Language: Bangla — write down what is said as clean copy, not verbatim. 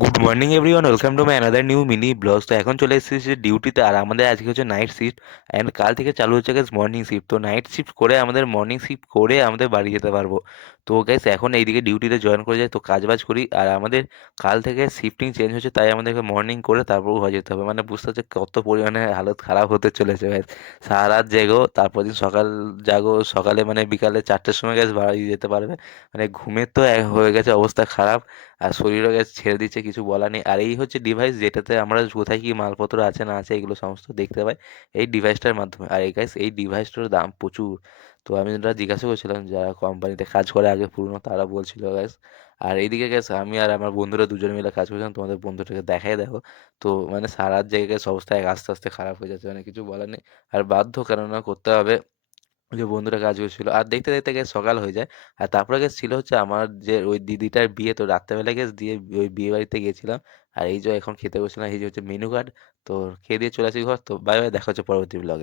Good morning everyone, welcome to my another new mini blog. তো এখন চলে এসেছি ডিউটিতে, আর আমাদের আজকে হচ্ছে নাইট শিফট অ্যান্ড কাল থেকে চালু হচ্ছে গেছে মর্নিং শিফট। তো নাইট শিফট করে আমাদের মর্নিং শিফট করে আমাদের বাড়ি যেতে পারবো। তো গাইস এখন এইদিকে ডিউটিতে জয়েন করে যাই, তো কাজবাজ করি। আর আমাদের কাল থেকে শিফটিং চেঞ্জ হচ্ছে, তাই আমাদেরকে মর্নিং করে তারপর ঘরে যেতে হবে। মানে বুঝতে হচ্ছে কত পরিমাণে হালত খারাপ হতে চলেছে গাইস। সারা রাত জেগো, তারপর দিন সকাল জাগো, সকালে মানে বিকালে 4টের সময় গাইস বাড়ি যেতে পারবে। মানে ঘুমের তো হয়ে গেছে অবস্থা খারাপ, আর শরীরও গ্যাস ছেড়ে দিচ্ছে, কিছু বলার নেই। আর এই হচ্ছে ডিভাইস যেটাতে আমরা কোথায় কি মালপত্র আছে না আছে এগুলো সমস্ত দেখতে পাই এই ডিভাইসটার মাধ্যমে। আর এই গাইস এই ডিভাইসটার দাম প্রচুর। তো আমি যারা জিজ্ঞাসা করছিলাম, যারা কোম্পানিতে কাজ করে আগে পুরনো, তারা বলছিল গ্যাস। আর এইদিকে গ্যাস আমি আর আমার বন্ধুরা দুজনে মিলে কাজ করছিলাম, তোমাদের বন্ধুটাকে দেখাই দেখো। তো মানে সারা রাত জায়গায় অবস্থা আস্তে আস্তে খারাপ হয়ে যাচ্ছে, মানে কিছু বলার নেই। আর বাধ্য কেননা করতে হবে, যে বন্ধুরা কাজ করছিল। আর দেখতে দেখতে গিয়ে সকাল হয়ে যায়। আর তারপরে গেছে ছিল হচ্ছে আমার যে ওই দিদিটার বিয়ে, তো রাত্রেবেলা গেছে দিয়ে ওই বিয়ে বাড়িতে গেছিলাম। আর এই যে এখন খেতে বসছিলাম, এই যে হচ্ছে মেনু কার্ড। তো খেয়ে দিয়ে চলে আসি ঘর। তো বাই বাই, দেখা হচ্ছে পরবর্তী ব্লগে।